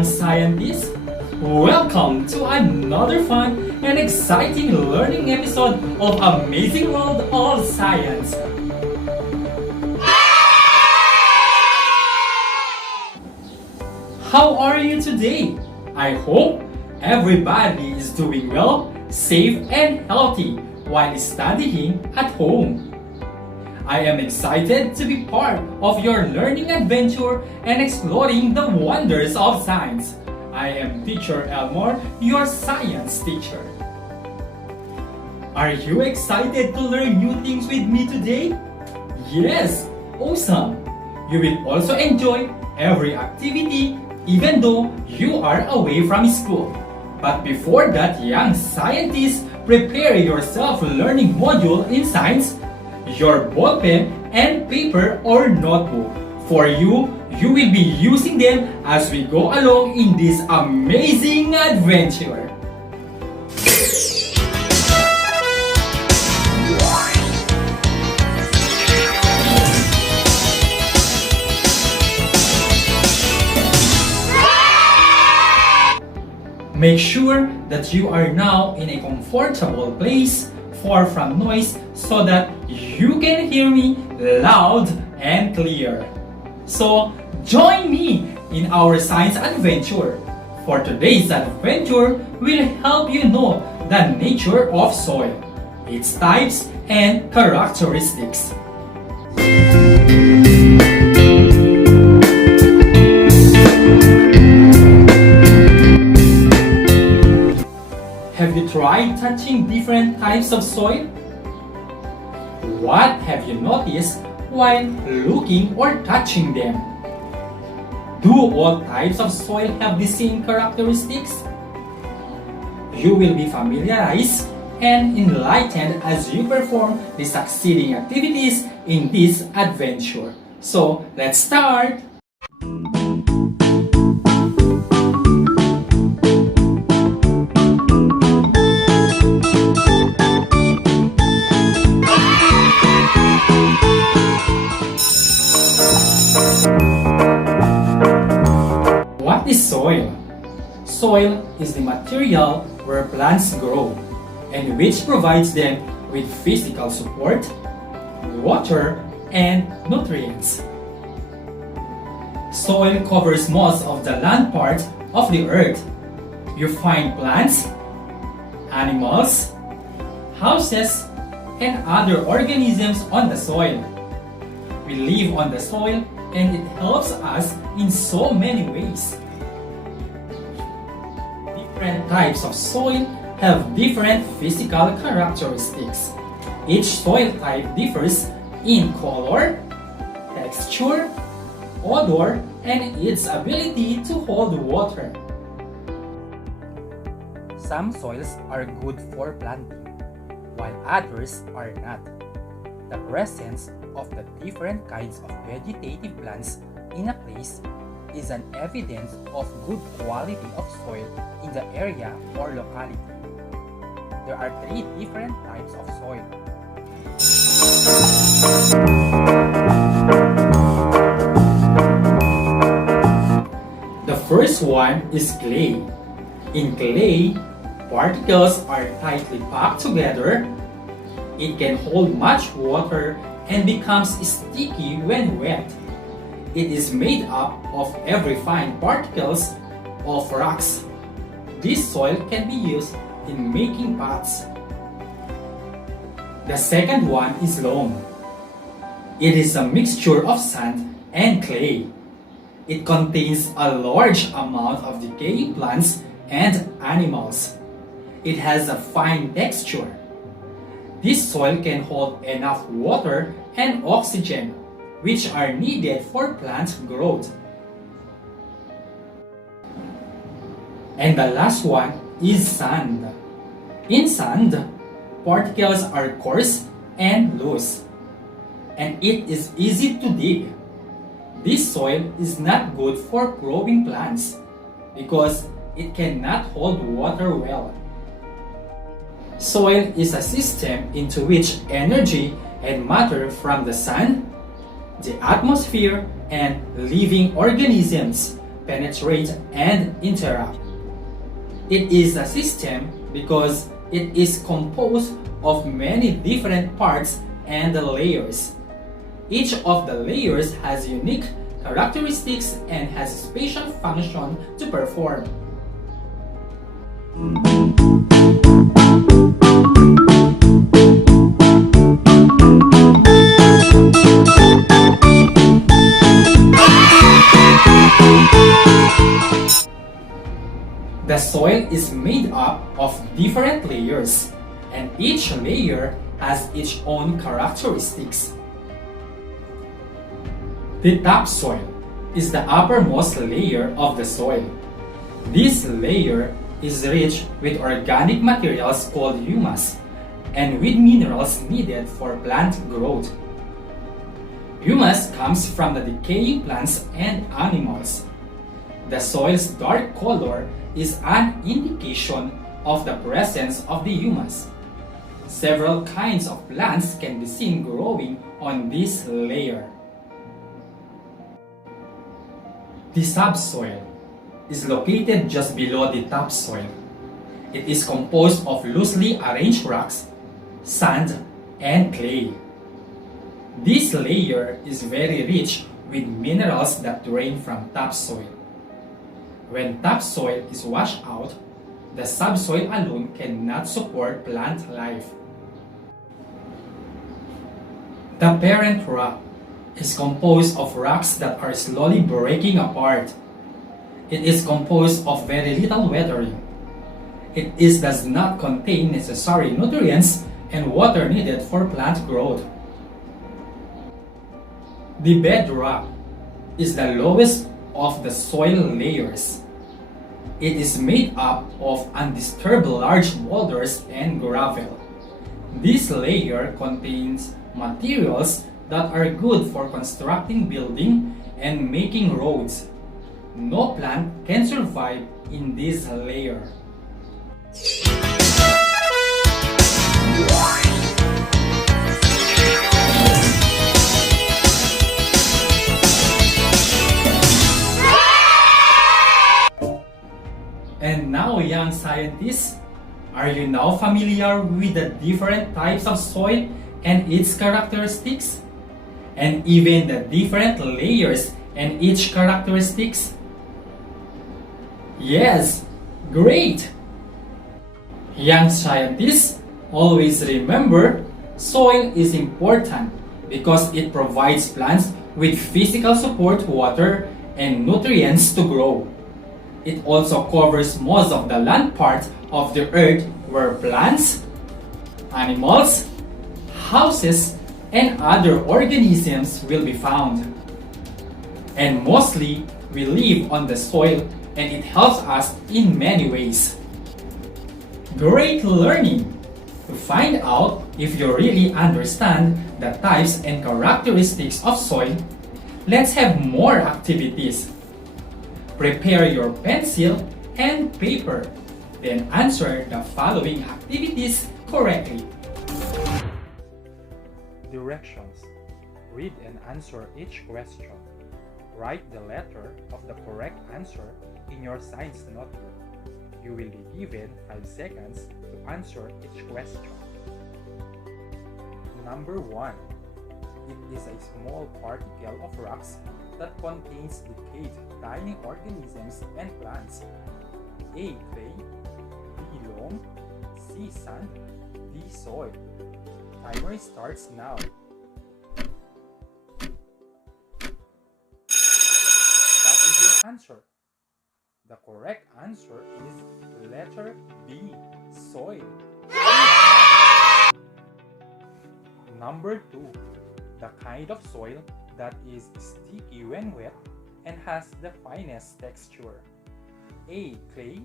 young scientists! Welcome to another fun and exciting learning episode of Amazing World of Science. How are you today? I hope everybody is doing well, safe and healthy while studying at home. I am excited to be part of your learning adventure and exploring the wonders of science. I am Teacher Elmore, your science teacher. Are you excited to learn new things with me today? Yes, awesome! You will also enjoy every activity even though you are away from school. But before that, young scientists, prepare yourself learning module in science, your ballpen and paper or notebook. For you will be using them as we go along in this amazing adventure. Make sure that you are now in a comfortable place, far from noise, so that you can hear me loud and clear. So, join me in our science adventure. For today's adventure will help you know the nature of soil, its types and characteristics. Have you tried touching different types of soil? What have you noticed while looking or touching them? Do all types of soil have the same characteristics? You will be familiarized and enlightened as you perform the succeeding activities in this adventure. So, let's start! What is soil? Soil is the material where plants grow and which provides them with physical support, water, and nutrients. Soil covers most of the land part of the earth. You find plants, animals, houses, and other organisms on the soil. We live on the soil and it helps us in so many ways. Different types of soil have different physical characteristics. Each soil type differs in color, texture, odor, and its ability to hold water. Some soils are good for planting, while others are not. The presence of the different kinds of vegetative plants in a place is an evidence of good quality of soil in the area or locality. There are 3 different types of soil. The first one is clay. In clay, particles are tightly packed together. It can hold much water and becomes sticky when wet. It is made up of very fine particles of rocks. This soil can be used in making pots. The second one is loam. It is a mixture of sand and clay. It contains a large amount of decaying plants and animals. It has a fine texture. This soil can hold enough water and oxygen, which are needed for plant growth. And the last one is sand. In sand, particles are coarse and loose, and it is easy to dig. This soil is not good for growing plants because it cannot hold water well. Soil is a system into which energy and matter from the sun, the atmosphere, and living organisms penetrate, and interact. It is a system because it is composed of many different parts and layers. Each of the layers has unique characteristics and has a special function to perform. The soil is made up of different layers, and each layer has its own characteristics. The topsoil is the uppermost layer of the soil. This layer is rich with organic materials called humus and with minerals needed for plant growth. Humus comes from the decaying plants and animals. The soil's dark color is an indication of the presence of the humus. Several kinds of plants can be seen growing on this layer. The subsoil is located just below the topsoil. It is composed of loosely arranged rocks, sand, and clay. This layer is very rich with minerals that drain from topsoil. When topsoil is washed out, the subsoil alone cannot support plant life. The parent rock is composed of rocks that are slowly breaking apart. It is composed of very little weathering. It does not contain necessary nutrients and water needed for plant growth. The bedrock is the lowest of the soil layers. It is made up of undisturbed large boulders and gravel. This layer contains materials that are good for constructing buildings and making roads. No plant can survive in this layer. And now, young scientists, are you now familiar with the different types of soil and its characteristics? And even the different layers and each characteristics? Yes, great! Young scientists, always remember, soil is important because it provides plants with physical support, water, and nutrients to grow. It also covers most of the land part of the earth where plants, animals, houses, and other organisms will be found. And mostly, we live on the soil and it helps us in many ways. Great learning! To find out if you really understand the types and characteristics of soil, let's have more activities. Prepare your pencil and paper, then answer the following activities correctly. Directions. Read and answer each question. Write the letter of the correct answer in your science notebook. You will be given 5 seconds to answer each question. Number 1. It is a small particle of rocks that contains decayed tiny organisms and plants. A. Clay, B. Loam, C. Sand, D. Soil. Timer starts now. What is your answer? The correct answer is letter B, soil. Number 2. The kind of soil that is sticky when wet and has the finest texture. A. Clay,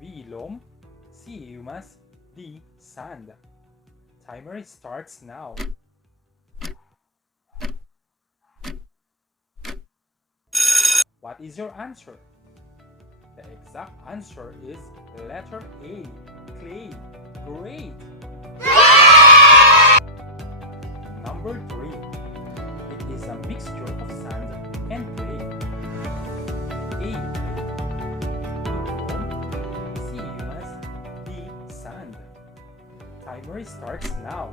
B. Loam, C. Humus, D. Sand. Timer starts now. What is your answer? The exact answer is letter A, clay. Great! Number 3. It is a mixture of sand and clay. A. Timer starts now.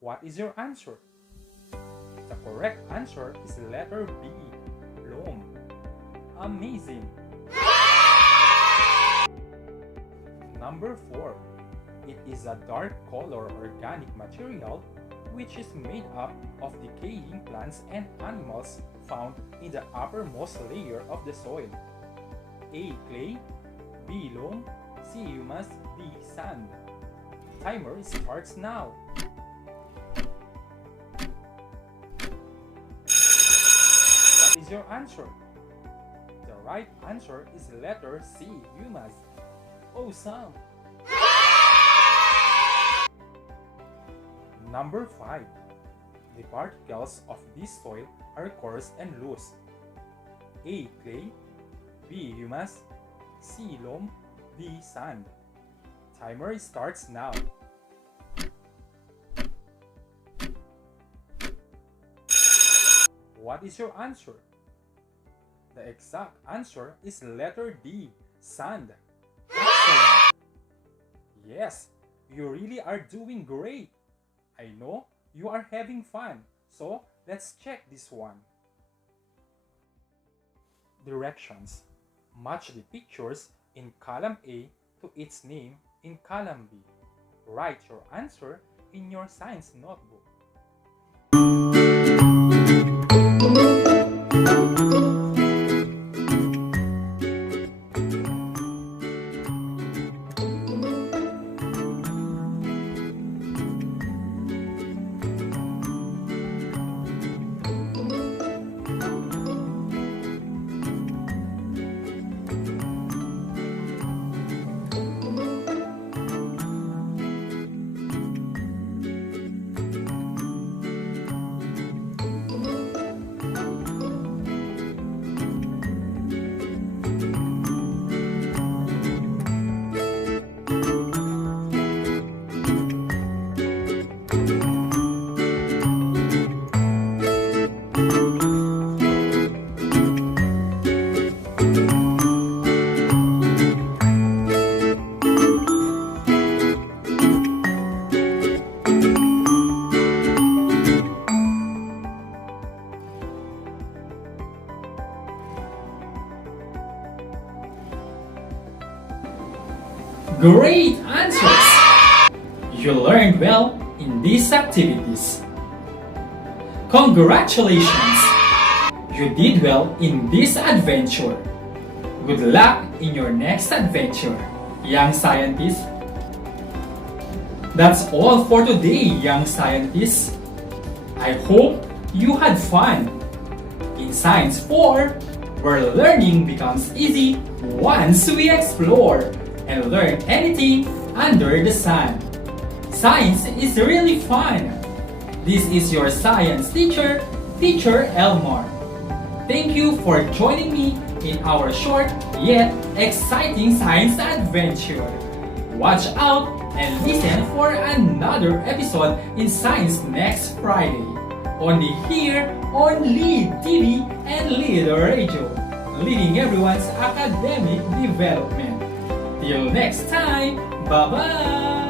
What is your answer? The correct answer is letter B, loam. Amazing! Number 4. It is a dark color organic material which is made up of decaying plants and animals found in the uppermost layer of the soil. A. Clay, B. Loam, C. Humus, D. Sand. Timer starts now. What is your answer? The right answer is letter C, humus. Awesome! Number 5. The particles of this soil are coarse and loose. A. Clay, B. Humus, C. Loam, D. Sand. Timer starts now. What is your answer? The exact answer is letter D, sand. Excellent! Yes, you really are doing great. I know you are having fun, so let's check this one. Directions. Match the pictures in column A to its name in column B. Write your answer in your science notebook. Great answers! You learned well in these activities. Congratulations! You did well in this adventure. Good luck in your next adventure, young scientists. That's all for today, young scientists. I hope you had fun. In Science 4, where learning becomes easy once we explore and learn anything under the sun. Science is really fun. This is your science teacher, Teacher Elmar. Thank you for joining me in our short yet exciting science adventure. Watch out and listen for another episode in Science next Friday. Only here on Lead TV and Lead Radio, leading everyone's academic development. Till next time, bye-bye!